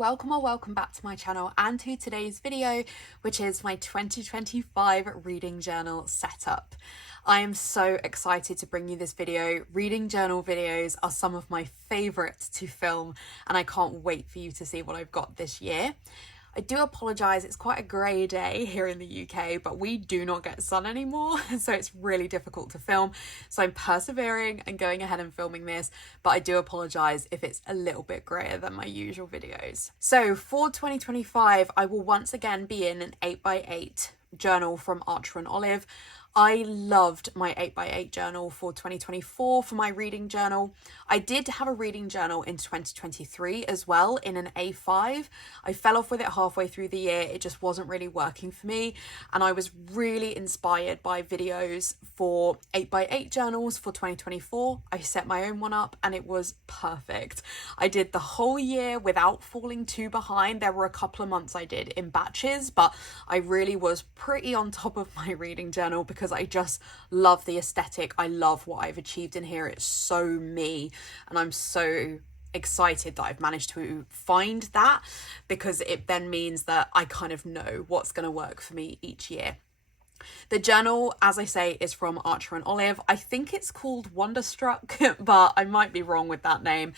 welcome or welcome back to my channel and to today's video, which is my 2025 reading journal setup. I am so excited to bring you this video. Reading journal videos are some of my favourites to film and I can't wait for you to see what I've got this year. I do apologise, it's quite a grey day here in the UK, but we do not get sun anymore, so it's really difficult to film. So I'm persevering and going ahead and filming this, but I do apologise if it's a little bit greyer than my usual videos. So for 2025, I will once again be in an 8x8 journal from Archer & Olive. I loved my 8x8 journal for 2024 for my reading journal. I did have a reading journal in 2023 as well in an A5. I fell off with it halfway through the year. It just wasn't really working for me. And I was really inspired by videos for 8x8 journals for 2024. I set my own one up and it was perfect. I did the whole year without falling too behind. There were a couple of months I did in batches, but I really was pretty on top of my reading journal because I just love the aesthetic. I love what I've achieved in here. It's so me, and I'm so excited that I've managed to find that, because it then means that I kind of know what's going to work for me each year. The journal, as I say, is from Archer & Olive. I think it's called Wonderstruck, but I might be wrong with that name.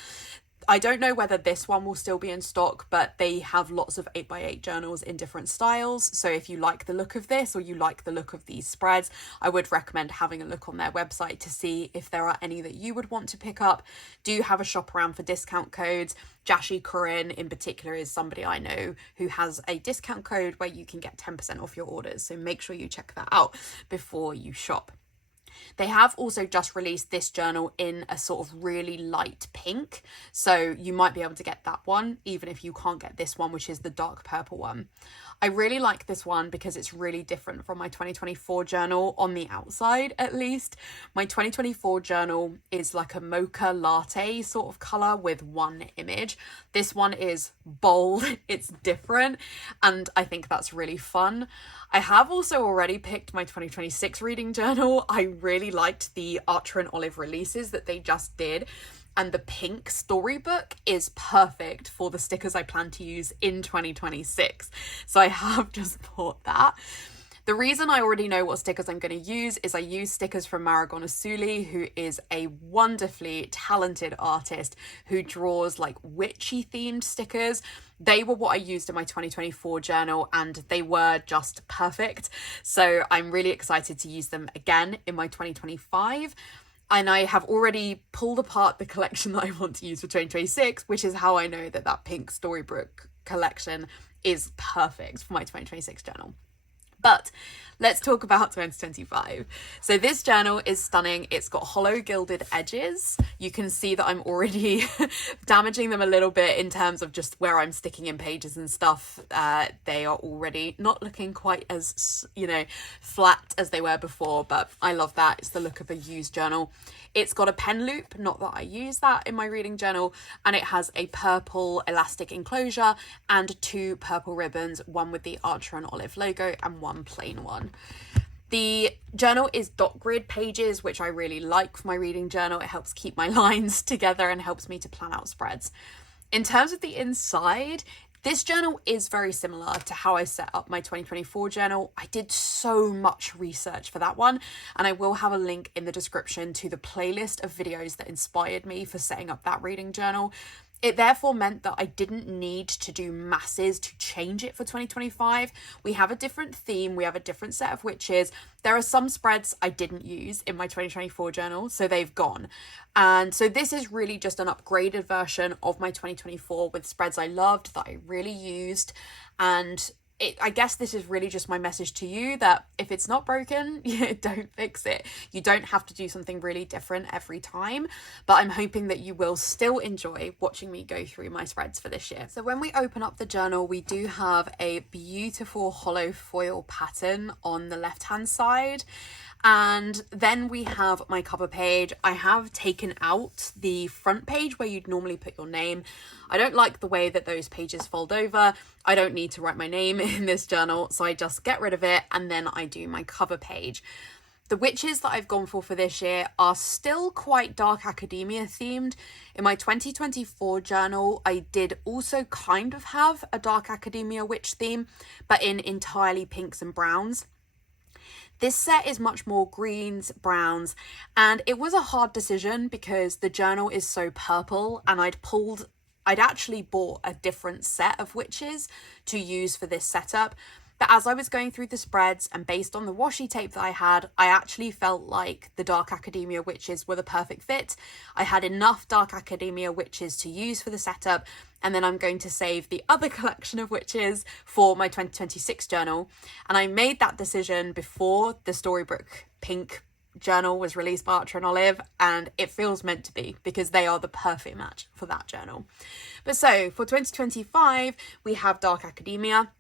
I don't know whether this one will still be in stock, but they have lots of 8x8 journals in different styles. So if you like the look of this or you like the look of these spreads, I would recommend having a look on their website to see if there are any that you would want to pick up. Do have a shop around for discount codes. Jashi Corinne in particular is somebody I know who has a discount code where you can get 10% off your orders. So make sure you check that out before you shop. They have also just released this journal in a sort of really light pink, so you might be able to get that one even if you can't get this one, which is the dark purple one. I really like this one because it's really different from my 2024 journal on the outside, at least. My 2024 journal is like a mocha latte sort of colour with one image. This one is bold, it's different, and I think that's really fun. I have also already picked my 2026 reading journal. I really liked the Archer & Olive releases that they just did. And the pink storybook is perfect for the stickers I plan to use in 2026. So I have just bought that. The reason I already know what stickers I'm going to use is I use stickers from Maragon Asuli, who is a wonderfully talented artist who draws like witchy themed stickers. They were what I used in my 2024 journal and they were just perfect. So I'm really excited to use them again in my 2025. And I have already pulled apart the collection that I want to use for 2026, which is how I know that that pink storybook collection is perfect for my 2026 journal. But let's talk about 2025. So this journal is stunning. It's got hollow gilded edges. You can see that I'm already damaging them a little bit in terms of just where I'm sticking in pages and stuff. They are already not looking quite as, flat as they were before, but I love that. It's the look of a used journal. It's got a pen loop, not that I use that in my reading journal, and it has a purple elastic enclosure and two purple ribbons, one with the Archer & Olive logo and one plain one. The journal is dot grid pages, which I really like for my reading journal. It helps keep my lines together and helps me to plan out spreads. In terms of the inside, this journal is very similar to how I set up my 2024 journal. I did so much research for that one, and I will have a link in the description to the playlist of videos that inspired me for setting up that reading journal. It therefore meant that I didn't need to do masses to change it for 2025. We have a different theme, we have a different set of witches. There are some spreads I didn't use in my 2024 journal, so they've gone. And so this is really just an upgraded version of my 2024 with spreads I loved, that I really used. And I guess this is really just my message to you that if it's not broken, don't fix it. You don't have to do something really different every time, but I'm hoping that you will still enjoy watching me go through my spreads for this year. So when we open up the journal, we do have a beautiful hollow foil pattern on the left-hand side. And then we have my cover page. I have taken out the front page where you'd normally put your name. I don't like the way that those pages fold over. I don't need to write my name in this journal, so I just get rid of it and then I do my cover page. The witches that I've gone for this year are still quite dark academia themed. In my 2024 journal, I did also kind of have a dark academia witch theme, but in entirely pinks and browns. This set is much more greens, browns, and it was a hard decision because the journal is so purple, and I'd actually bought a different set of witches to use for this setup. But as I was going through the spreads and based on the washi tape that I had, I actually felt like the Dark Academia witches were the perfect fit. I had enough Dark Academia witches to use for the setup, and then I'm going to save the other collection of witches for my 2026 journal. And I made that decision before the Storybook Pink journal was released by Archer and Olive, and it feels meant to be because they are the perfect match for that journal. But so for 2025, we have Dark Academia.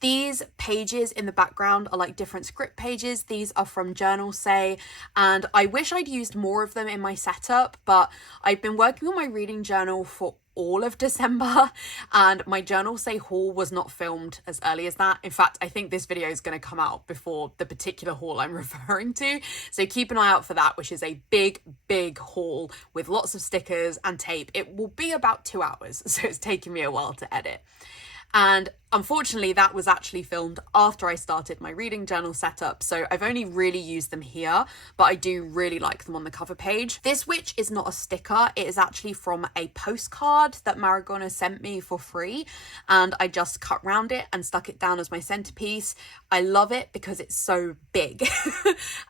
These pages in the background are like different script pages. These are from Journal Say, and I wish I'd used more of them in my setup, but I've been working on my reading journal for all of December, and my Journal Say haul was not filmed as early as that. In fact, I think this video is going to come out before the particular haul I'm referring to, so keep an eye out for that, which is a big haul with lots of stickers and tape. It will be about 2 hours, so it's taken me a while to edit. And unfortunately, that was actually filmed after I started my reading journal setup, so I've only really used them here, but I do really like them on the cover page. This witch is not a sticker, it is actually from a postcard that Marigona sent me for free, and I just cut round it and stuck it down as my centerpiece. I love it because it's so big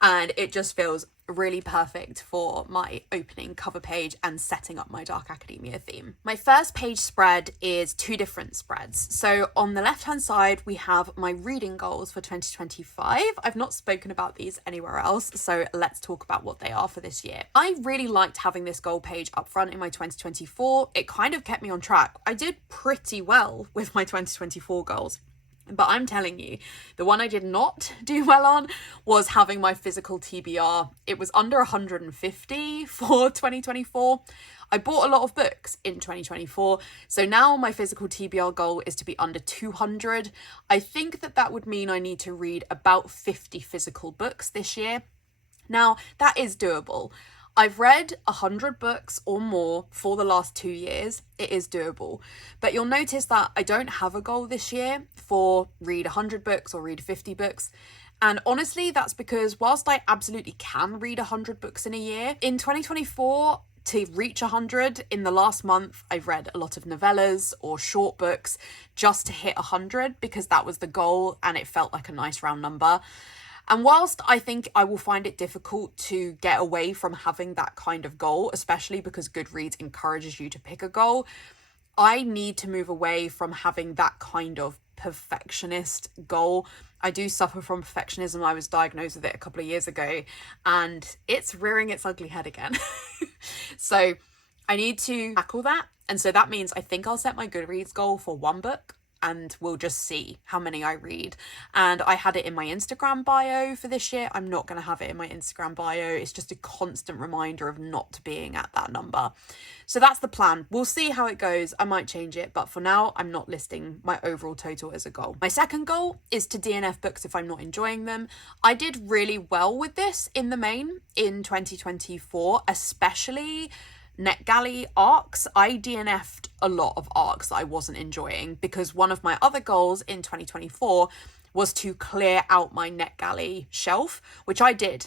and it just feels really perfect for my opening cover page and setting up my Dark Academia theme. My first page spread is 2 different spreads. So on the left hand side, we have my reading goals for 2025. I've not spoken about these anywhere else, so let's talk about what they are for this year. I really liked having this goal page up front in my 2024. It kind of kept me on track. I did pretty well with my 2024 goals. But I'm telling you, the one I did not do well on was having my physical TBR. It was under 150 for 2024. I bought a lot of books in 2024, so now my physical TBR goal is to be under 200. I think that would mean I need to read about 50 physical books this year. Now, that is doable. I've read 100 books or more for the last 2 years. It is doable. But you'll notice that I don't have a goal this year for read 100 books or read 50 books. And honestly, that's because whilst I absolutely can read 100 books in a year, in 2024, to reach 100 in the last month, I've read a lot of novellas or short books just to hit 100 because that was the goal and it felt like a nice round number. And whilst I think I will find it difficult to get away from having that kind of goal, especially because Goodreads encourages you to pick a goal, I need to move away from having that kind of perfectionist goal. I do suffer from perfectionism. I was diagnosed with it a couple of years ago and it's rearing its ugly head again. So I need to tackle that. And so that means I think I'll set my Goodreads goal for 1 book, and we'll just see how many I read. And I had it in my Instagram bio for this year. I'm not going to have it in my Instagram bio. It's just a constant reminder of not being at that number. So that's the plan. We'll see how it goes. I might change it, but for now, I'm not listing my overall total as a goal. My second goal is to DNF books if I'm not enjoying them. I did really well with this in the main in 2024, especially NetGalley arcs. I DNF'd a lot of arcs that I wasn't enjoying because one of my other goals in 2024 was to clear out my NetGalley shelf, which I did.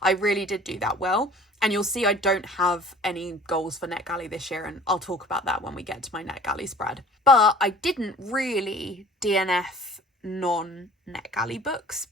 I really did do that well. And you'll see I don't have any goals for NetGalley this year, and I'll talk about that when we get to my NetGalley spread. But I didn't really DNF non-NetGalley books,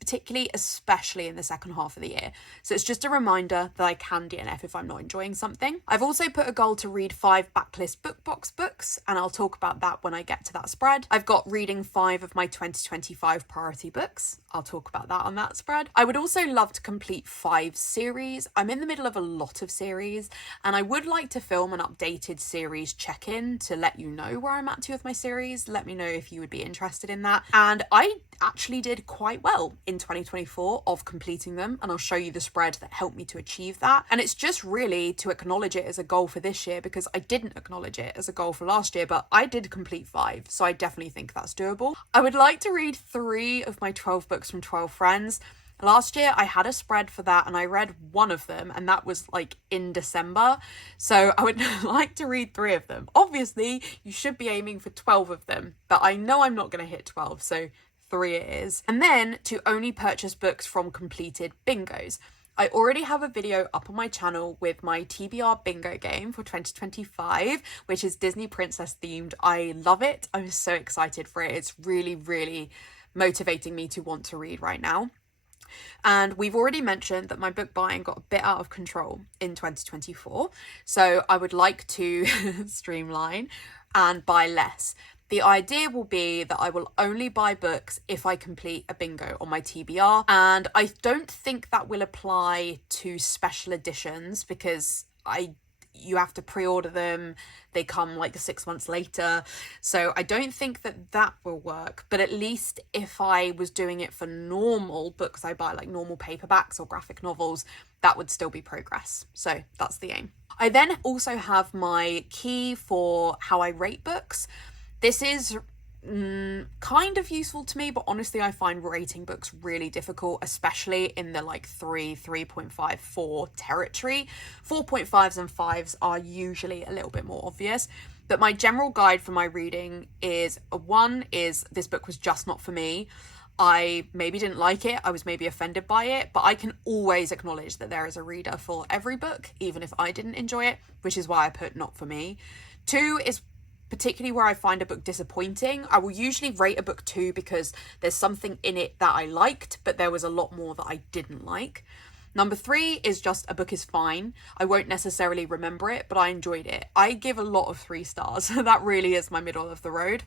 especially in the second half of the year. So it's just a reminder that I can DNF if I'm not enjoying something. I've also put a goal to read 5 backlist book box books, and I'll talk about that when I get to that spread. I've got reading 5 of my 2025 priority books. I'll talk about that on that spread. I would also love to complete 5 series. I'm in the middle of a lot of series, and I would like to film an updated series check-in to let you know where I'm at with my series. Let me know if you would be interested in that. And I actually did quite well in 2024 of completing them, and I'll show you the spread that helped me to achieve that. And it's just really to acknowledge it as a goal for this year because I didn't acknowledge it as a goal for last year, but I did complete 5, so I definitely think that's doable. I would like to read 3 of my 12 books from 12 friends. Last year I had a spread for that and I read one of them, and that was like in December. So I would like to read 3 of them. Obviously, you should be aiming for 12 of them, but I know I'm not going to hit 12, so 3 it is. And then to only purchase books from completed bingos. I already have a video up on my channel with my TBR bingo game for 2025, which is Disney princess themed. I love it. I'm so excited for it. It's really, really motivating me to want to read right now. And we've already mentioned that my book buying got a bit out of control in 2024. So I would like to streamline and buy less. The idea will be that I will only buy books if I complete a bingo on my TBR. And I don't think that will apply to special editions because you have to pre-order them. They come like 6 months later. So I don't think that will work. But at least if I was doing it for normal books I buy, like normal paperbacks or graphic novels, that would still be progress. So that's the aim. I then also have my key for how I rate books. This is kind of useful to me, but honestly I find rating books really difficult, especially in the like 3.5, 4 territory. 4.5s and 5s are usually a little bit more obvious. But my general guide for my reading is, 1 is this book was just not for me. I maybe didn't like it, I was maybe offended by it, but I can always acknowledge that there is a reader for every book, even if I didn't enjoy it, which is why I put not for me. 2 is particularly where I find a book disappointing. I will usually rate a book 2 because there's something in it that I liked, but there was a lot more that I didn't like. Number 3 is just a book is fine. I won't necessarily remember it, but I enjoyed it. I give a lot of 3 stars. That really is my middle of the road.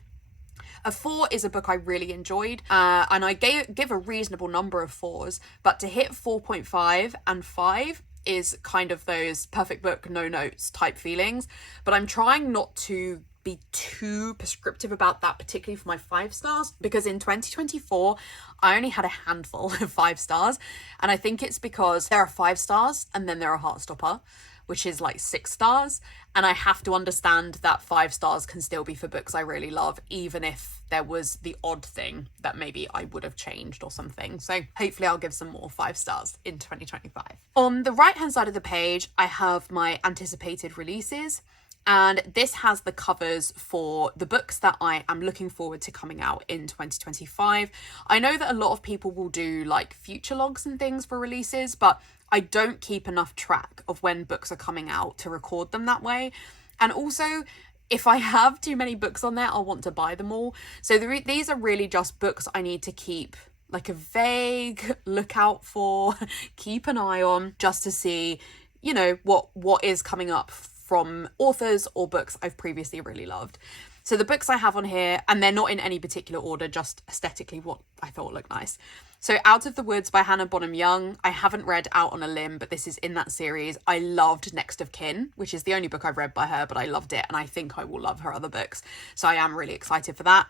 A 4 is a book I really enjoyed, and I give a reasonable number of 4s, but to hit 4.5 and 5 is kind of those perfect book, no notes type feelings. But I'm trying not to be too prescriptive about that, particularly for my 5 stars, because in 2024 I only had a handful of 5 stars, and I think it's because there are 5 stars and then there are Heartstopper, which is like 6 stars, and I have to understand that 5 stars can still be for books I really love, even if there was the odd thing that maybe I would have changed or something. So hopefully I'll give some more 5 stars in 2025. On the right hand side of the page I have my anticipated releases, and this has the covers for the books that I am looking forward to coming out in 2025. I know that a lot of people will do like future logs and things for releases, but I don't keep enough track of when books are coming out to record them that way. And also, if I have too many books on there, I'll want to buy them all. So these are really just books I need to keep like a vague lookout for, keep an eye on, just to see, you know, what is coming up from authors or books I've previously really loved. So the books I have on here, and they're not in any particular order, just aesthetically what I thought looked nice. So Out of the Woods by Hannah Bonham Young. I haven't read Out on a Limb, but this is in that series. I loved Next of Kin, which is the only book I've read by her, but I loved it, and I think I will love her other books. So I am really excited for that.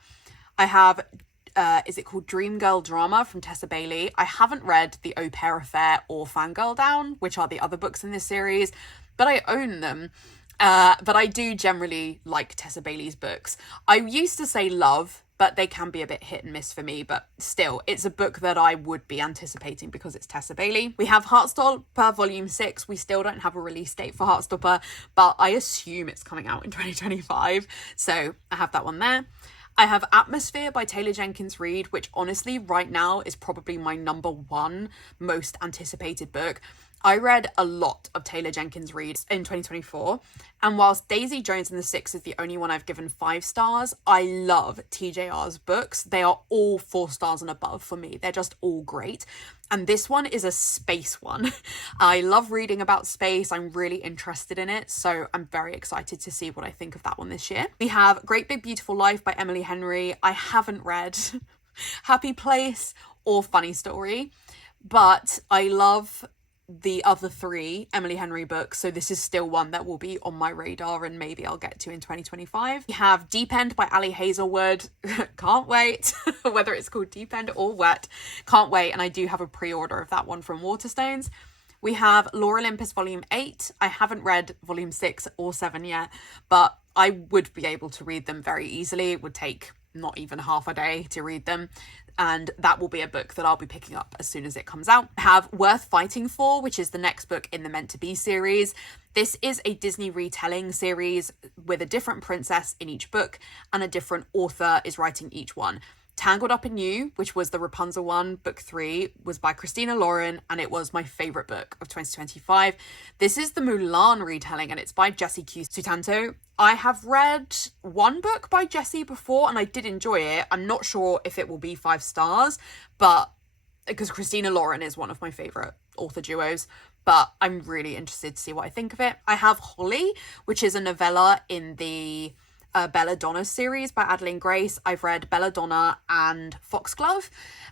I have, is it called Dream Girl Drama from Tessa Bailey? I haven't read The Au Pair Affair or Fangirl Down, which are the other books in this series, but I own them. But I do generally like Tessa Bailey's books. I used to say love, but they can be a bit hit and miss for me, but still, it's a book that I would be anticipating because it's Tessa Bailey. We have Heartstopper Volume 6. We still don't have a release date for Heartstopper, but I assume it's coming out in 2025, so I have that one there. I have Atmosphere by Taylor Jenkins Reid, which honestly right now is probably my number 1 most anticipated book. I read a lot of Taylor Jenkins Reid in 2024, and whilst Daisy Jones and the Six is the only one I've given 5 stars, I love TJR's books. They are all 4 stars and above for me. They're just all great. And this one is a space one. I love reading about space. I'm really interested in it, so I'm very excited to see what I think of that one this year. We have Great Big Beautiful Life by Emily Henry. I haven't read Happy Place or Funny Story, but I love the other 3 Emily Henry books, so this is still one that will be on my radar and maybe I'll get to in 2025. We have Deep End by Ali Hazelwood. Can't wait. Whether it's called Deep End or Wet, can't wait, and I do have a pre-order of that one from Waterstones. We have Lore Olympus Volume 8. I haven't read Volume 6 or 7 yet, but I would be able to read them very easily. It would take not even half a day to read them. and that will be a book that I'll be picking up as soon as it comes out. I have Worth Fighting For, which is the next book in the Meant to Be series. This is a Disney retelling series with a different princess in each book, and a different author is writing each one. Tangled Up in You, which was the Rapunzel one, book 3, was by Christina Lauren, and it was my favourite book of 2025. This is the Mulan retelling, and it's by Jessie Q. Sutanto. I have read one book by Jessie before, and I did enjoy it. I'm not sure if it will be 5 stars, but because Christina Lauren is one of my favourite author duos, but I'm really interested to see what I think of it. I have Holly, which is a novella in the Belladonna series by Adeline Grace. I've read Belladonna and Foxglove,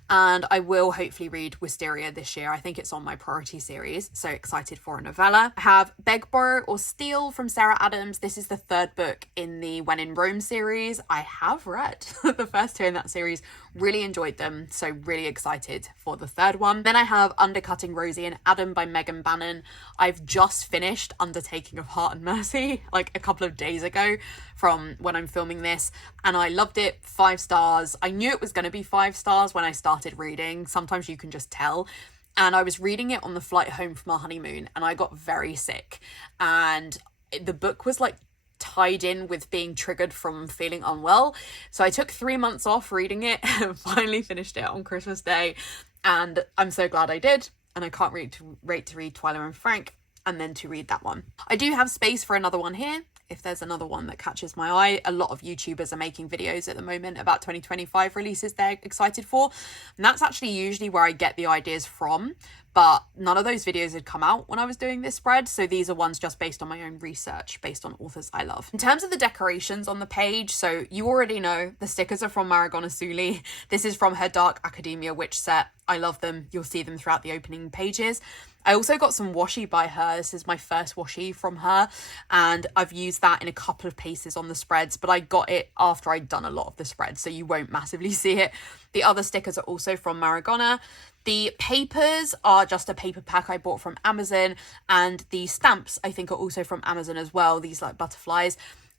and I will hopefully read Wisteria this year. I think it's on my priority series, so excited for a novella. I have Beg, Borrow or Steal from Sarah Adams. This is the 3rd book in the When in Rome series. I have read the first 2 in that series, really enjoyed them, so really excited for the 3rd one. Then I have Undercutting Rosie and Adam by Megan Bannon. I've just finished Undertaking of Heart and Mercy like a couple of days ago from when I'm filming this, and I loved it. 5 stars. I knew it was going to be 5 stars when I started reading. Sometimes you can just tell. And I was reading it on the flight home from our honeymoon, and I got very sick, and the book was like tied in with being triggered from feeling unwell. So I took 3 months off reading it and finally finished it on Christmas Day, and I'm so glad I did. And I can't wait to read Twyla and Frank, and then to read that one. I do have space for another one here if there's another one that catches my eye. A lot of YouTubers are making videos at the moment about 2025 releases they're excited for, and that's actually usually where I get the ideas from, but none of those videos had come out when I was doing this spread, so these are ones just based on my own research, based on authors I love. In terms of the decorations on the page, so you already know the stickers are from Maragona Suli. This is from her Dark Academia Witch set. I love them. You'll see them throughout the opening pages. I also got some washi by her. This is my first washi from her, and I've used that in a couple of pieces on the spreads, but I got it after I'd done a lot of the spreads, so you won't massively see it. The other stickers are also from Maragona. The papers are just a paper pack I bought from Amazon, and the stamps I think are also from Amazon as well, these like butterflies.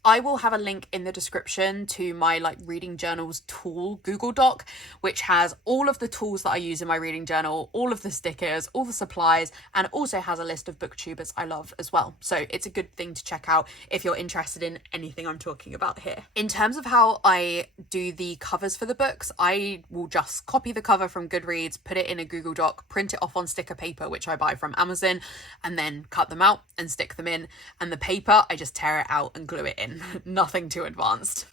I will have a link in the description to my like reading journals tool Google Doc, which has all of the tools that I use in my reading journal, all of the stickers, all the supplies, and also has a list of booktubers I love as well. So it's a good thing to check out if you're interested in anything I'm talking about here. In terms of how I do the covers for the books, I will just copy the cover from Goodreads, put it in a Google Doc, print it off on sticker paper, which I buy from Amazon, and then cut them out and stick them in. And the paper, I just tear it out and glue it in. Nothing too advanced.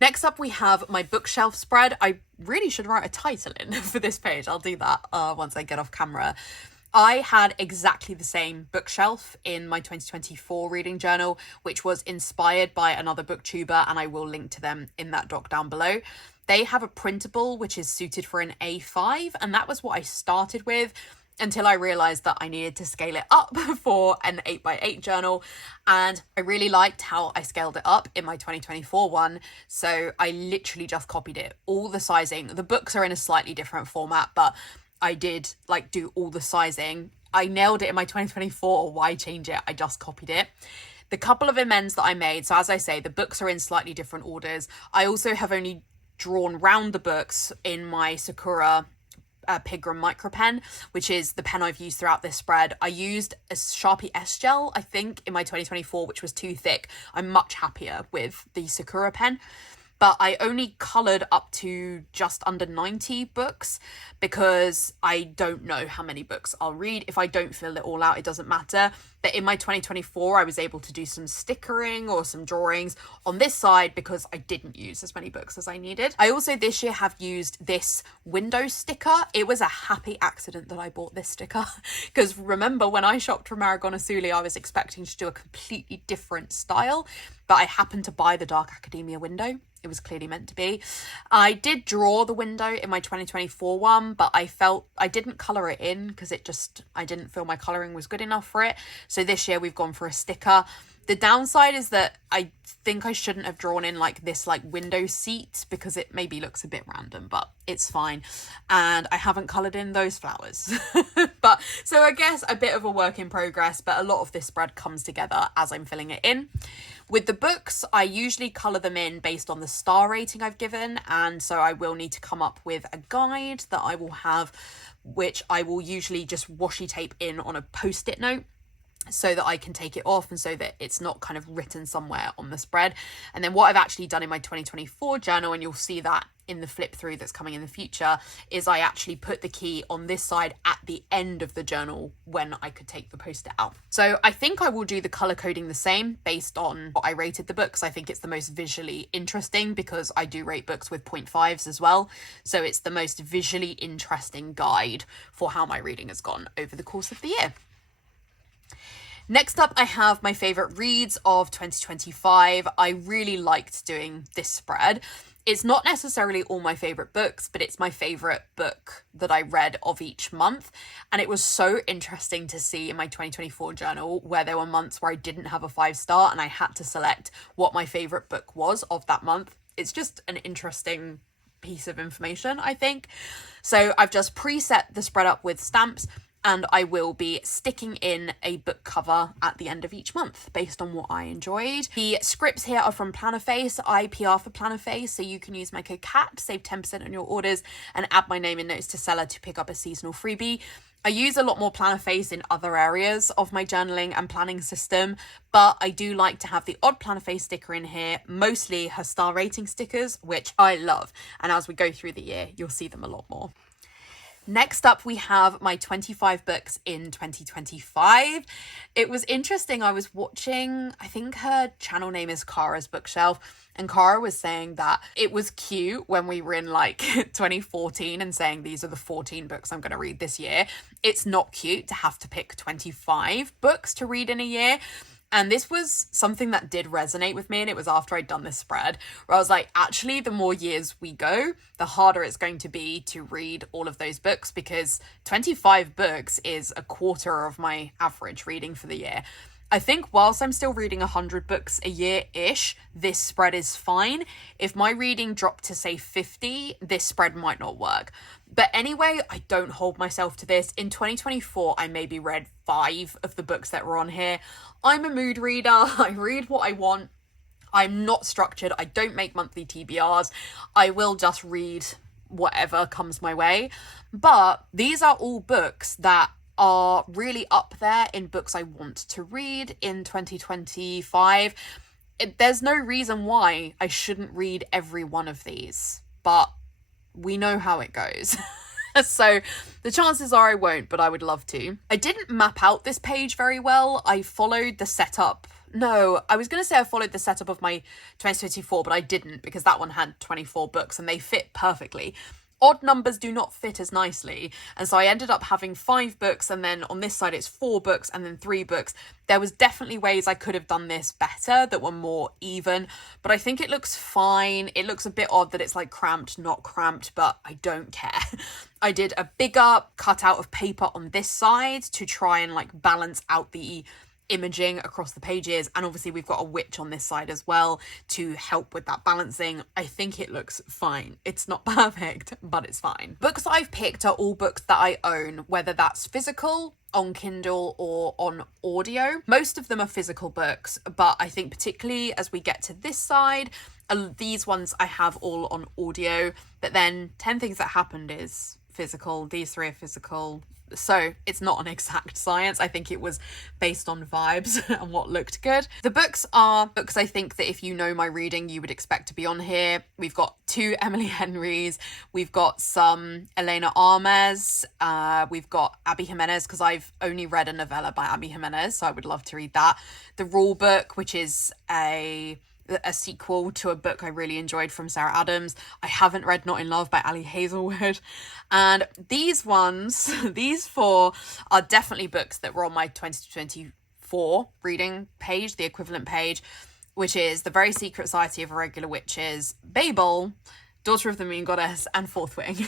Next up we have my bookshelf spread. I really should write a title in for this page. I'll do that once I get off camera. I had exactly the same bookshelf in my 2024 reading journal, which was inspired by another booktuber, and I will link to them in that doc down below. They have a printable which is suited for an A5, and that was what I started with, until I realised that I needed to scale it up for an 8x8 journal, and I really liked how I scaled it up in my 2024 one, so I literally just copied it. All the sizing, the books are in a slightly different format, but I did like do all the sizing. I nailed it in my 2024, why change it? I just copied it. The couple of amends that I made, so as I say, the books are in slightly different orders. I also have only drawn round the books in my Sakura Pigram micro pen, which is the pen I've used throughout this spread. I used a Sharpie S gel, I think, in my 2024, which was too thick. I'm much happier with the Sakura pen, but I only coloured up to just under 90 books because I don't know how many books I'll read. If I don't fill it all out, it doesn't matter. But in my 2024, I was able to do some stickering or some drawings on this side because I didn't use as many books as I needed. I also this year have used this window sticker. It was a happy accident that I bought this sticker because remember when I shopped from Maragona Suli, I was expecting to do a completely different style, but I happened to buy the Dark Academia window. It was clearly meant to be. I did draw the window in my 2024 one, but I felt I didn't colour it in because I didn't feel my colouring was good enough for it. So this year we've gone for a sticker. The downside is that I think I shouldn't have drawn in like this like window seat because it maybe looks a bit random, but it's fine. And I haven't coloured in those flowers. But so I guess a bit of a work in progress, but a lot of this spread comes together as I'm filling it in. With the books, I usually colour them in based on the star rating I've given, and so I will need to come up with a guide that I will have, which I will usually just washi tape in on a post-it note, so that I can take it off and so that it's not kind of written somewhere on the spread. And then what I've actually done in my 2024 journal, and you'll see that in the flip through that's coming in the future, is I actually put the key on this side at the end of the journal when I could take the post-it out. So I think I will do the colour coding the same based on what I rated the books. I think it's the most visually interesting because I do rate books with 0.5s as well. So it's the most visually interesting guide for how my reading has gone over the course of the year. Next up, I have my favourite reads of 2025. I really liked doing this spread. It's not necessarily all my favourite books, but it's my favourite book that I read of each month. And it was so interesting to see in my 2024 journal where there were months where I didn't have a 5-star and I had to select what my favourite book was of that month. It's just an interesting piece of information, I think. So I've just preset the spread up with stamps, and I will be sticking in a book cover at the end of each month based on what I enjoyed. The scripts here are from Plannerface. I PR for Plannerface, so you can use my code CAT to save 10% on your orders and add my name in Notes to Seller to pick up a seasonal freebie. I use a lot more Plannerface in other areas of my journaling and planning system, but I do like to have the odd Plannerface sticker in here, mostly her star rating stickers, which I love. And as we go through the year, you'll see them a lot more. Next up, we have my 25 books in 2025. It was interesting. I was watching, I think her channel name is Kara's Bookshelf, and Kara was saying that it was cute when we were in like 2014 and saying these are the 14 books I'm going to read this year. It's not cute to have to pick 25 books to read in a year. And this was something that did resonate with me, and it was after I'd done this spread, where I was like, actually, the more years we go, the harder it's going to be to read all of those books, because 25 books is a quarter of my average reading for the year. I think whilst I'm still reading 100 books a year-ish, this spread is fine. If my reading dropped to, say, 50, this spread might not work. But anyway, I don't hold myself to this. In 2024, I maybe read 5 of the books that were on here. I'm a mood reader. I read what I want. I'm not structured. I don't make monthly TBRs. I will just read whatever comes my way. But these are all books that are really up there in books I want to read in 2025. There's no reason why I shouldn't read every one of these, but we know how it goes. So the chances are I won't, but I would love to. I didn't map out this page very well. I followed the setup. No, I was going to say I followed the setup of my 2024, but I didn't, because that one had 24 books and they fit perfectly. Odd numbers do not fit as nicely, and so I ended up having 5 books, and then on this side it's 4 books and then 3 books. There was definitely ways I could have done this better that were more even, but I think it looks fine. It looks a bit odd that it's like cramped, not cramped, but I don't care. I did a bigger cutout of paper on this side to try and like balance out the imaging across the pages, and obviously we've got a witch on this side as well to help with that balancing. I think it looks fine. It's not perfect, but it's fine. Books that I've picked are all books that I own, whether that's physical, on Kindle, or on audio. Most of them are physical books, but I think particularly as we get to this side, these ones I have all on audio. But then 10 Things That Happened is physical, these 3 are physical. So it's not an exact science. I think it was based on vibes and what looked good. The books are books I think that if you know my reading, you would expect to be on here. We've got 2 Emily Henrys. We've got some Elena Armes. We've got Abby Jimenez, because I've only read a novella by Abby Jimenez, so I would love to read that. The Rule Book, which is a sequel to a book I really enjoyed from Sarah Adams. I haven't read Not in Love by Ali Hazelwood. And these 4 are definitely books that were on my 2024 reading page, the equivalent page, which is The Very Secret Society of Irregular Witches, Babel, Daughter of the Moon Goddess, and Fourth Wing.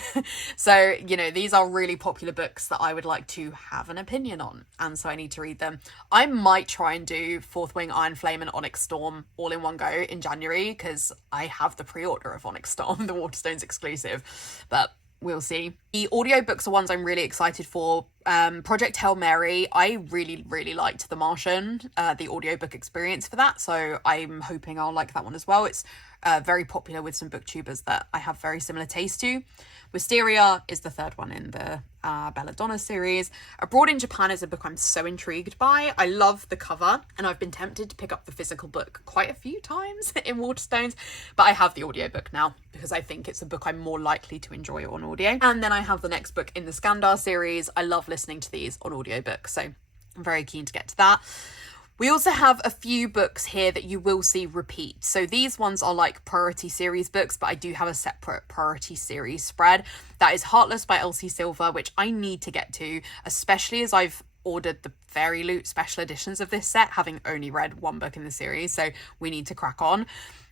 So, you know, these are really popular books that I would like to have an opinion on, and so I need to read them. I might try and do Fourth Wing, Iron Flame, and Onyx Storm all in one go in January, because I have the pre-order of Onyx Storm, the Waterstones exclusive, but we'll see. The audiobooks are ones I'm really excited for. Project Hail Mary, I really liked The Martian, the audiobook experience for that, so I'm hoping I'll like that one as well. It's very popular with some booktubers that I have very similar taste to. Wisteria is the third one in the Belladonna series. Abroad in Japan is a book I'm so intrigued by. I love the cover, and I've been tempted to pick up the physical book quite a few times in Waterstones, but I have the audiobook now because I think it's a book I'm more likely to enjoy on audio. And then I have the next book in the Skandar series. I love listening to these on audiobook, so I'm very keen to get to that. We also have a few books here that you will see repeat. So these ones are like priority series books, but I do have a separate priority series spread. That is Heartless by Elsie Silver, which I need to get to, especially as I've ordered the Fairy Loot special editions of this set, having only read one book in the series, so we need to crack on.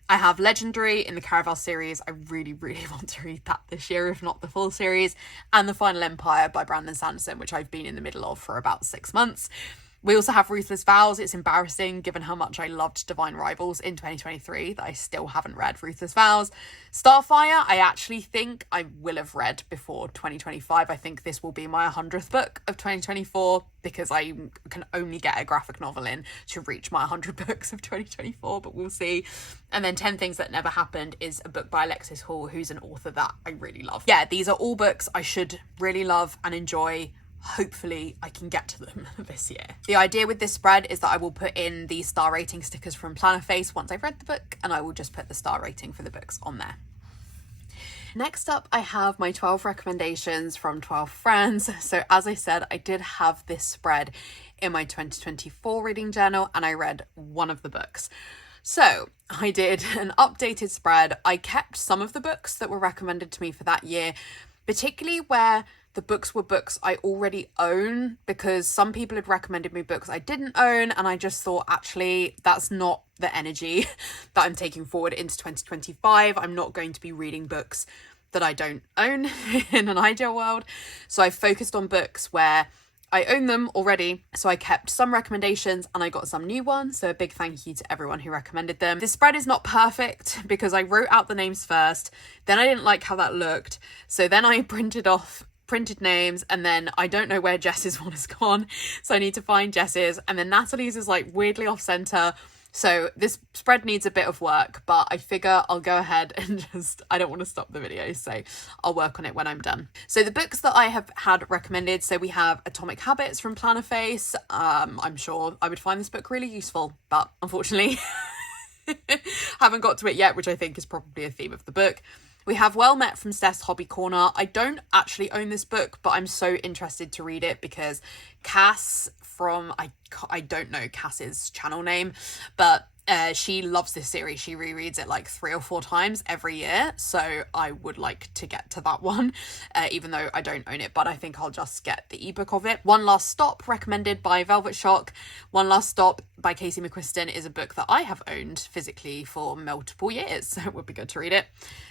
I have Legendary in the Caraval series. I really want to read that this year, if not the full series. And The Final Empire by Brandon Sanderson, which I've been in the middle of for about 6 months. We also have Ruthless Vows. It's embarrassing, given how much I loved Divine Rivals in 2023, that I still haven't read Ruthless Vows. Starfire, I actually think I will have read before 2025. I think this will be my 100th book of 2024, because I can only get a graphic novel in to reach my 100 books of 2024, but we'll see. And then 10 Things That Never Happened is a book by Alexis Hall, who's an author that I really love. Yeah, these are all books I should really love and enjoy. Hopefully I can get to them this year. The idea with this spread is that I will put in the star rating stickers from Plannerface once I've read the book, and I will just put the star rating for the books on there. Next up, I have my 12 recommendations from 12 friends. So as I said, I did have this spread in my 2024 reading journal, and I read one of the books. So I did an updated spread. I kept some of the books that were recommended to me for that year, particularly where the books were books I already own, because some people had recommended me books I didn't own, and I just thought, actually, that's not the energy that I'm taking forward into 2025. I'm not going to be reading books that I don't own in an ideal world. So I focused on books where I own them already. So I kept some recommendations and I got some new ones. So a big thank you to everyone who recommended them. This spread is not perfect because I wrote out the names first. Then I didn't like how that looked. So then I printed names, and then I don't know where Jess's one has gone, so I need to find Jess's, and then Natalie's is like weirdly off center. So this spread needs a bit of work, but I figure I'll go ahead and I don't want to stop the video, so I'll work on it when I'm done. So the books that I have had recommended, so we have Atomic Habits from Plannerface. I'm sure I would find this book really useful, but unfortunately haven't got to it yet, which I think is probably a theme of the book. We have Well Met from Steph's Hobby Corner. I don't actually own this book, but I'm so interested to read it because Cass from, I don't know Cass's channel name, but she loves this series. She rereads it like 3 or 4 times every year. So I would like to get to that one, even though I don't own it, but I think I'll just get the ebook of it. One Last Stop, recommended by Velvet Shock. One Last Stop by Casey McQuiston is a book that I have owned physically for multiple years, so it would be good to read it.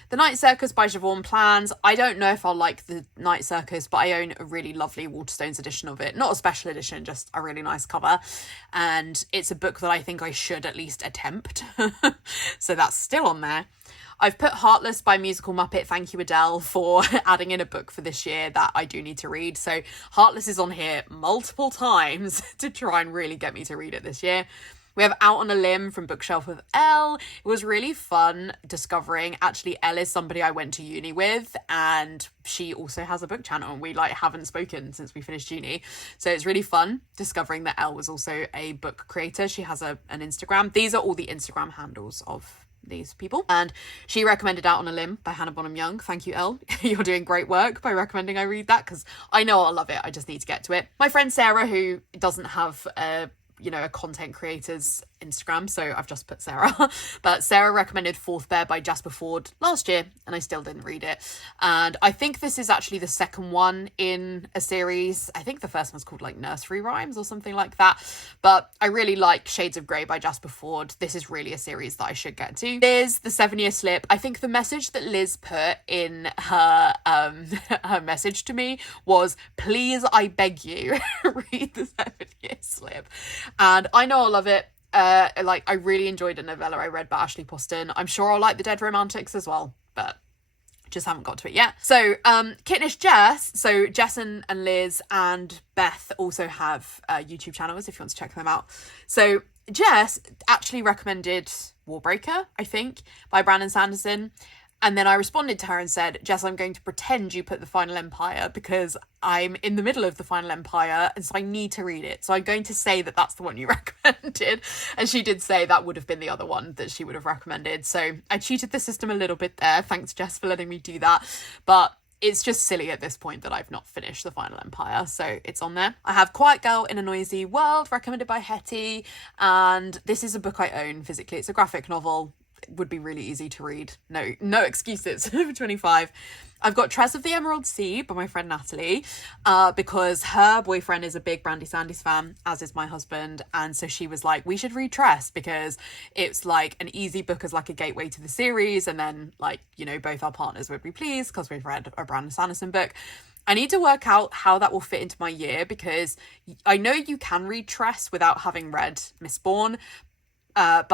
The Night Circus by Siobhan Plans. I don't know if I'll like The Night Circus, but I own a really lovely Waterstones edition of it. Not a special edition, just a really nice cover. And it's a book that I think I should at least attempt. So that's still on there. I've put Heartless by Musical Muppet. Thank you, Adele, for adding in a book for this year that I do need to read. So Heartless is on here multiple times to try and really get me to read it this year. We have Out on a Limb from Bookshelf with Elle. It was really fun discovering, actually, Elle is somebody I went to uni with, and she also has a book channel, and we haven't spoken since we finished uni. So it's really fun discovering that Elle was also a book creator. She has an Instagram. These are all the Instagram handles of these people, and she recommended Out on a Limb by Hannah Bonham Young. Thank you, Elle. You're doing great work by recommending I read that, because I know I'll love it. I just need to get to it. My friend Sarah, who doesn't have a content creator's Instagram, so I've just put Sarah. But Sarah recommended Fourth Bear by Jasper Fforde last year, and I still didn't read it. And I think this is actually the second one in a series. I think the first one's called like Nursery Rhymes or something like that. But I really like Shades of Grey by Jasper Fforde. This is really a series that I should get to. Liz, The 7-Year Slip. I think the message that Liz put in her her message to me was, please, I beg you, read The 7-Year Slip. And I know I'll love it. I really enjoyed a novella I read by Ashley Poston. I'm sure I'll like The Dead Romantics as well, but just haven't got to it yet. So Kitnish Jess, so Jess and Liz and Beth also have YouTube channels if you want to check them out. So Jess actually recommended Warbreaker, I think, by Brandon Sanderson. And then I responded to her and said, Jess, I'm going to pretend you put The Final Empire because I'm in the middle of The Final Empire and so I need to read it. So I'm going to say that that's the one you recommended. And she did say that would have been the other one that she would have recommended. So I cheated the system a little bit there. Thanks, Jess, for letting me do that. But it's just silly at this point that I've not finished The Final Empire, so it's on there. I have Quiet Girl in a Noisy World, recommended by Hetty, and this is a book I own physically. It's a graphic novel. It would be really easy to read. No excuses for 25. I've got Tress of the Emerald Sea by my friend Natalie, because her boyfriend is a big Brandy Sandys fan, as is my husband, and so she was like, we should read Tress because it's like an easy book as like a gateway to the series, and then like, you know, both our partners would be pleased because we've read a Brandon Sanderson book. I need to work out how that will fit into my year because I know you can read Tress without having read Mistborn, but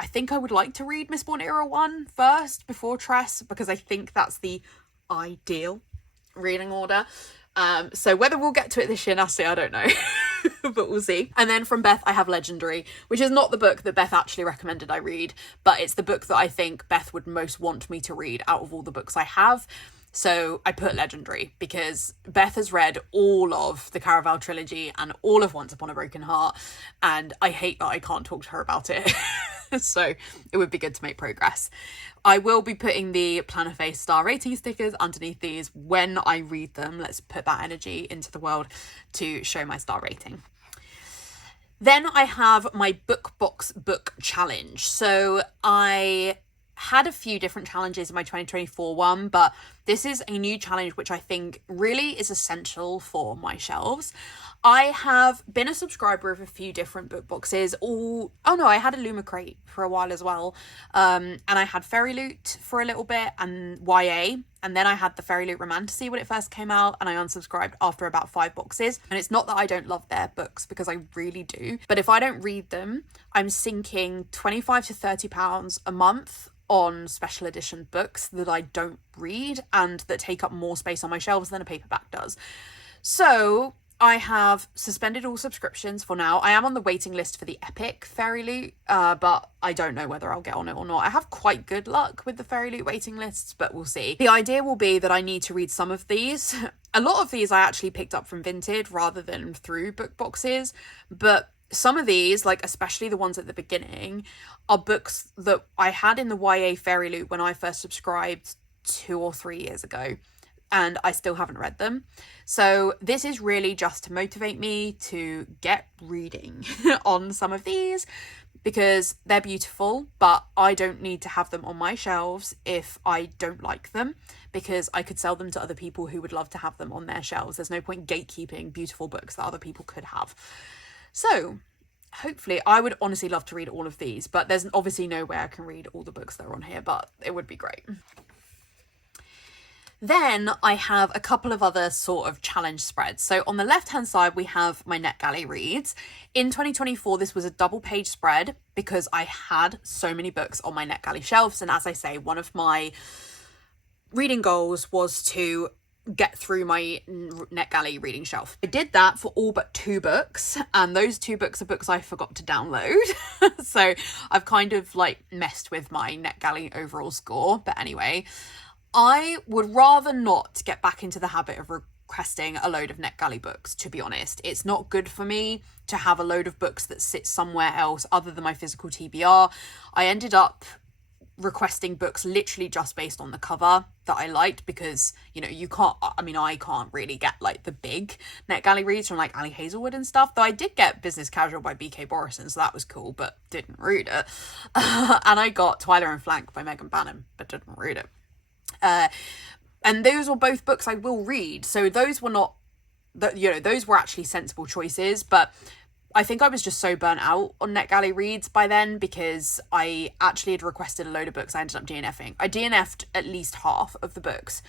I think I would like to read Mistborn Era 1 first before Tress because I think that's the ideal reading order. So whether we'll get to it this year, Nasty, I don't know, but we'll see. And then from Beth, I have Legendary, which is not the book that Beth actually recommended I read, but it's the book that I think Beth would most want me to read out of all the books I have. So I put Legendary because Beth has read all of the Caraval trilogy and all of Once Upon a Broken Heart, and I hate that I can't talk to her about it. So it would be good to make progress. I will be putting the Planner Face star rating stickers underneath these when I read them. Let's put that energy into the world to show my star rating. Then I have my book box book challenge. So I had a few different challenges in my 2024 one, but this is a new challenge which I think really is essential for my shelves. I have been a subscriber of a few different book boxes. I had a Luma Crate for a while as well. And I had Fairy Loot for a little bit and YA. And then I had the Fairy Loot Romantasy when it first came out, and I unsubscribed after about 5 boxes. And it's not that I don't love their books, because I really do. But if I don't read them, I'm sinking £25 to £30 a month on special edition books that I don't read and that take up more space on my shelves than a paperback does. So I have suspended all subscriptions for now. I am on the waiting list for the Epic Fairy Loot, but I don't know whether I'll get on it or not. I have quite good luck with the Fairy Loot waiting lists, but we'll see. The idea will be that I need to read some of these. A lot of these I actually picked up from Vinted rather than through book boxes, but some of these, like especially the ones at the beginning, are books that I had in the YA Fairy Loot when I first subscribed 2 or 3 years ago, and I still haven't read them. So this is really just to motivate me to get reading on some of these, because they're beautiful, but I don't need to have them on my shelves if I don't like them, because I could sell them to other people who would love to have them on their shelves. There's no point gatekeeping beautiful books that other people could have. So hopefully, I would honestly love to read all of these, but there's obviously no way I can read all the books that are on here, but it would be great. Then I have a couple of other sort of challenge spreads. So on the left-hand side, we have my NetGalley reads. In 2024, this was a double page spread because I had so many books on my NetGalley shelves. And as I say, one of my reading goals was to get through my NetGalley reading shelf. I did that for all but 2 books, and those 2 books are books I forgot to download. So I've kind of like messed with my NetGalley overall score. But anyway, I would rather not get back into the habit of requesting a load of NetGalley books, to be honest. It's not good for me to have a load of books that sit somewhere else other than my physical TBR. I ended up requesting books literally just based on the cover that I liked, because I can't really get like the big NetGalley reads from like Ali Hazelwood and stuff, though I did get Business Casual by BK Borison, so that was cool, but didn't read it. And I got Twyla and Flank by Megan Bannon, but didn't read it. And those were both books I will read, so those were not those were actually sensible choices. But I think I was just so burnt out on NetGalley reads by then, because I actually had requested a load of books I ended up DNFing. I DNF'd at least half of the books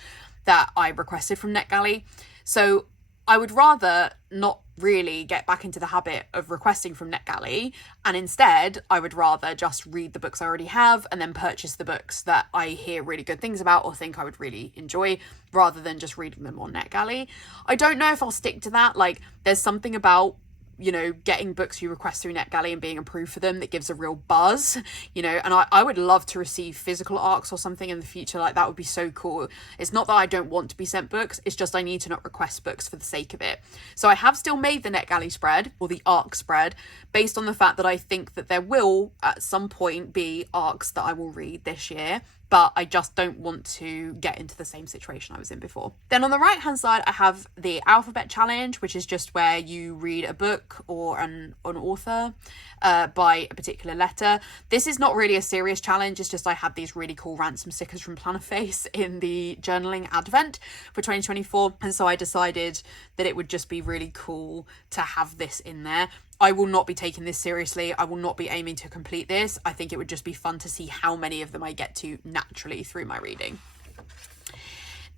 that I requested from NetGalley. So I would rather not really get back into the habit of requesting from NetGalley, and instead I would rather just read the books I already have and then purchase the books that I hear really good things about or think I would really enjoy, rather than just reading them on NetGalley. I don't know if I'll stick to that. Like, there's something about, you know, getting books you request through NetGalley and being approved for them that gives a real buzz, you know, and I would love to receive physical ARCs or something in the future. Like, that would be so cool. It's not that I don't want to be sent books, it's just I need to not request books for the sake of it. So I have still made the NetGalley spread, or the ARC spread, based on the fact that I think that there will at some point be ARCs that I will read this year, but I just don't want to get into the same situation I was in before. Then on the right hand side, I have the alphabet challenge, which is just where you read a book or an author by a particular letter. This is not really a serious challenge, it's just I had these really cool ransom stickers from Plannerface in the journaling advent for 2024, and so I decided that it would just be really cool to have this in there. I will not be taking this seriously. I will not be aiming to complete this. I think it would just be fun to see how many of them I get to naturally through my reading.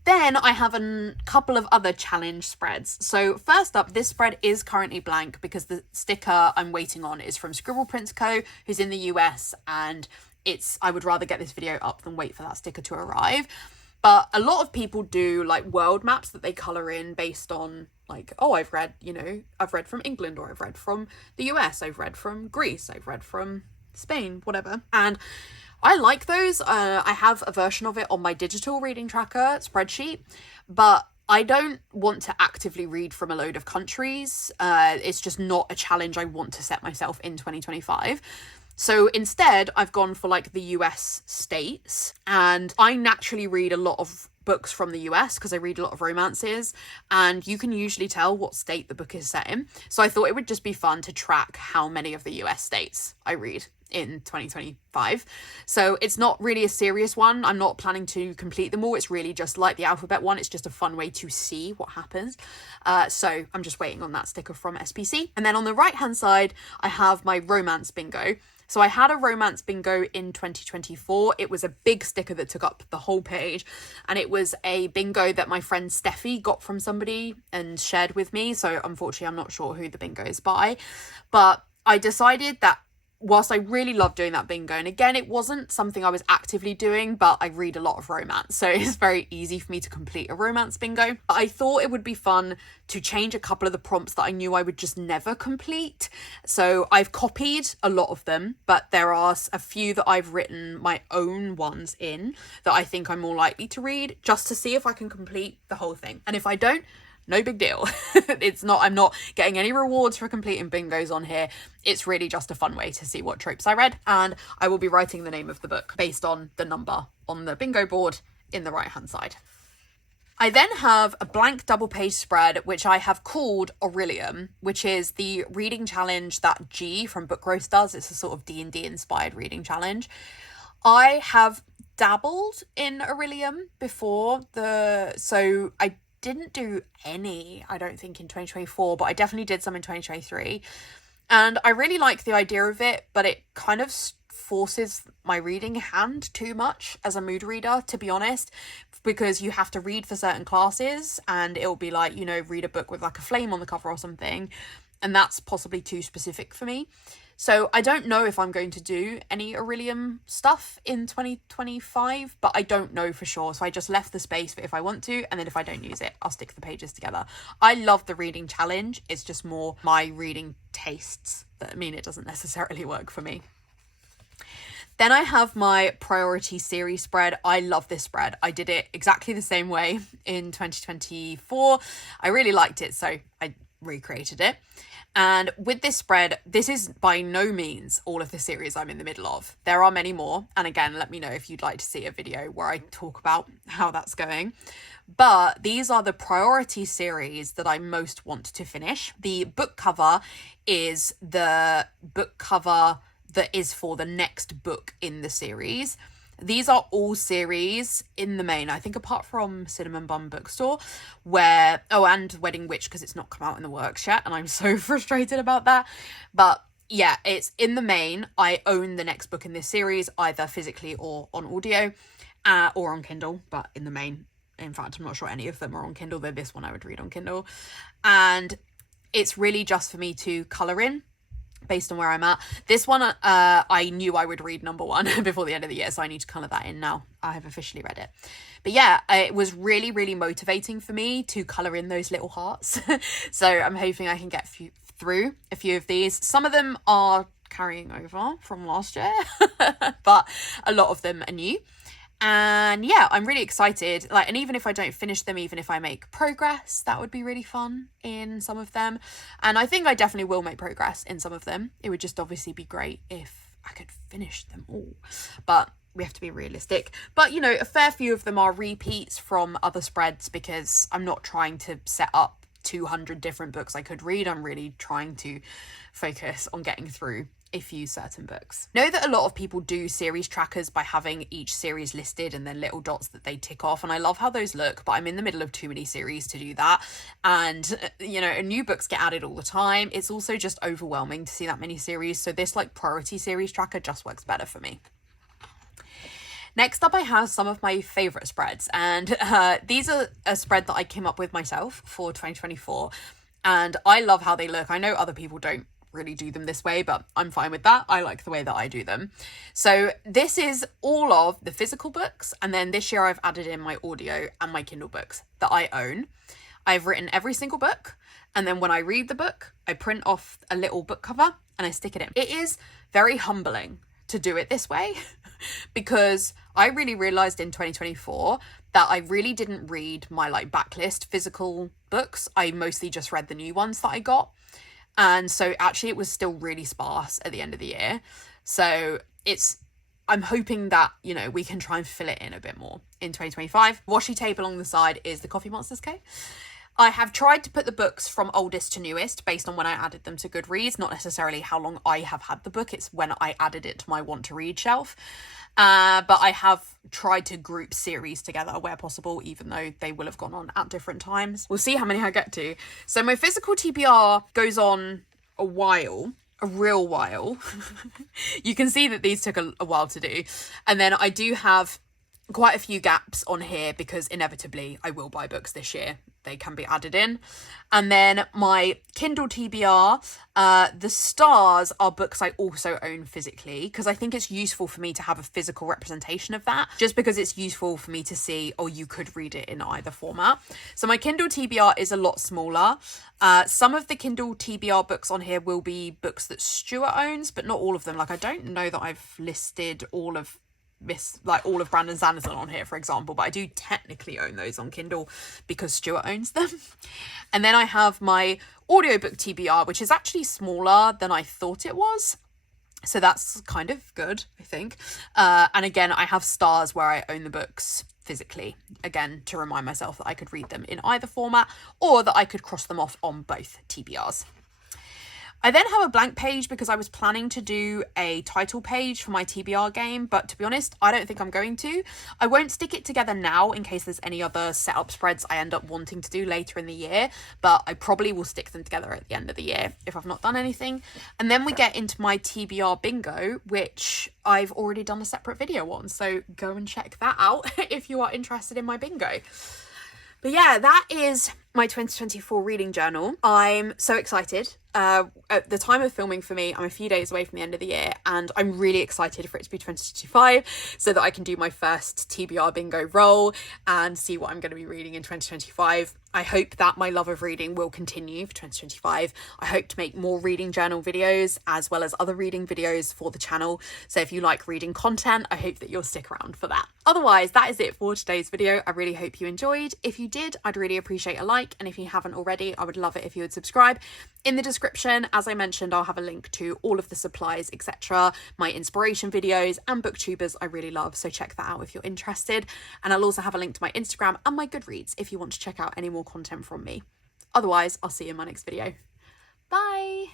Then I have a couple of other challenge spreads. So first up, this spread is currently blank because the sticker I'm waiting on is from Scribble Prints Co., who's in the US, and I would rather get this video up than wait for that sticker to arrive. But a lot of people do like world maps that they colour in based on, like, oh, I've read from England, or I've read from the US, I've read from Greece, I've read from Spain, whatever. And I like those. I have a version of it on my digital reading tracker spreadsheet, but I don't want to actively read from a load of countries. It's just not a challenge I want to set myself in 2025. So instead, I've gone for like the US states, and I naturally read a lot of books from the US because I read a lot of romances, and you can usually tell what state the book is set in. So I thought it would just be fun to track how many of the US states I read in 2025. So it's not really a serious one. I'm not planning to complete them all. It's really just like the alphabet one. It's just a fun way to see what happens. So I'm just waiting on that sticker from SPC. And then on the right hand side, I have my romance bingo. So I had a romance bingo in 2024. It was a big sticker that took up the whole page, and it was a bingo that my friend Steffi got from somebody and shared with me. So unfortunately, I'm not sure who the bingo is by, but I decided that whilst I really love doing that bingo, and again, it wasn't something I was actively doing, but I read a lot of romance, so it's very easy for me to complete a romance bingo. But I thought it would be fun to change a couple of the prompts that I knew I would just never complete. So I've copied a lot of them, but there are a few that I've written my own ones in that I think I'm more likely to read, just to see if I can complete the whole thing. And if I don't, no big deal. I'm not getting any rewards for completing bingos on here. It's really just a fun way to see what tropes I read. And I will be writing the name of the book based on the number on the bingo board in the right hand side. I then have a blank double page spread, which I have called Orilium, which is the reading challenge that G from Book Roast does. It's a sort of D&D inspired reading challenge. I have dabbled in Orilium before, so I didn't do any, I don't think, in 2024, but I definitely did some in 2023. And I really like the idea of it, but it kind of forces my reading hand too much as a mood reader, to be honest, because you have to read for certain classes, and it'll be like, you know, read a book with like a flame on the cover or something, and that's possibly too specific for me. So I don't know if I'm going to do any Orilium stuff in 2025, but I don't know for sure. So I just left the space for if I want to, and then if I don't use it, I'll stick the pages together. I love the reading challenge. It's just more my reading tastes that mean it doesn't necessarily work for me. Then I have my priority series spread. I love this spread. I did it exactly the same way in 2024. I really liked it, so I recreated it. And with this spread, this is by no means all of the series I'm in the middle of. There are many more. And again, let me know if you'd like to see a video where I talk about how that's going. But these are the priority series that I most want to finish. The book cover is the book cover that is for the next book in the series. These are all series in the main, I think, apart from Cinnamon Bun Bookstore, and Wedding Witch, because it's not come out in the works yet, and I'm so frustrated about that. But yeah, it's in the main, I own the next book in this series, either physically or on audio, or on Kindle, but in the main, in fact, I'm not sure any of them are on Kindle, though this one I would read on Kindle. And it's really just for me to colour in based on where I'm at. This one, I knew I would read number 1 before the end of the year, so I need to colour that in now. I have officially read it. But yeah, it was really, really motivating for me to colour in those little hearts. So I'm hoping I can get through a few of these. Some of them are carrying over from last year, but a lot of them are new. And yeah, I'm really excited. Like, and even if I don't finish them, even if I make progress, that would be really fun in some of them. And I think I definitely will make progress in some of them. It would just obviously be great if I could finish them all, but we have to be realistic. But you know, a fair few of them are repeats from other spreads, because I'm not trying to set up 200 different books I could read. I'm really trying to focus on getting through a few certain books. Know that a lot of people do series trackers by having each series listed and then little dots that they tick off, and I love how those look, but I'm in the middle of too many series to do that. And you know, new books get added all the time. It's also just overwhelming to see that many series, so this like priority series tracker just works better for me. Next up, I have some of my favourite spreads, and these are a spread that I came up with myself for 2024, and I love how they look. I know other people don't really do them this way, but I'm fine with that. I like the way that I do them. So this is all of the physical books, and then this year I've added in my audio and my Kindle books that I own. I've written every single book, and then when I read the book, I print off a little book cover and I stick it in. It is very humbling to do it this way because I really realized in 2024 that I really didn't read my like backlist physical books. I mostly just read the new ones that I got. And so actually it was still really sparse at the end of the year. So I'm hoping that, you know, we can try and fill it in a bit more in 2025. Washi tape along the side is the Coffee Monsters K. I have tried to put the books from oldest to newest based on when I added them to Goodreads, not necessarily how long I have had the book. It's when I added it to my want to read shelf. But I have tried to group series together where possible, even though they will have gone on at different times. We'll see how many I get to. So my physical TBR goes on a real while. You can see that these took a while to do. And then I do have quite a few gaps on here because inevitably I will buy books this year. They can be added in. And then my Kindle TBR, the stars are books I also own physically, because I think it's useful for me to have a physical representation of that, just because it's useful for me to see, oh, you could read it in either format. So my Kindle TBR is a lot smaller. Some of the Kindle TBR books on here will be books that Stuart owns, but not all of them. Like, I don't know that I've listed all of Brandon Sanderson on here, for example, but I do technically own those on Kindle because Stuart owns them. And then I have my audiobook TBR, which is actually smaller than I thought it was, so that's kind of good, I think. And again, I have stars where I own the books physically, again to remind myself that I could read them in either format or that I could cross them off on both TBRs. I then have a blank page because I was planning to do a title page for my TBR game, but to be honest, I don't think I'm going to. I won't stick it together now in case there's any other setup spreads I end up wanting to do later in the year, but I probably will stick them together at the end of the year if I've not done anything. And then we get into my TBR bingo, which I've already done a separate video on, so go and check that out if you are interested in my bingo. But yeah, that is my 2024 reading journal. I'm so excited. At the time of filming for me, I'm a few days away from the end of the year, and I'm really excited for it to be 2025 so that I can do my first TBR bingo roll and see what I'm going to be reading in 2025. I hope that my love of reading will continue for 2025. I hope to make more reading journal videos as well as other reading videos for the channel. So if you like reading content, I hope that you'll stick around for that. Otherwise, that is it for today's video. I really hope you enjoyed. If you did, I'd really appreciate a like. And if you haven't already, I would love it if you would subscribe. In the description, as I mentioned, I'll have a link to all of the supplies, etc., my inspiration videos and booktubers I really love. So check that out if you're interested. And I'll also have a link to my Instagram and my Goodreads if you want to check out any more content from me. Otherwise, I'll see you in my next video. Bye.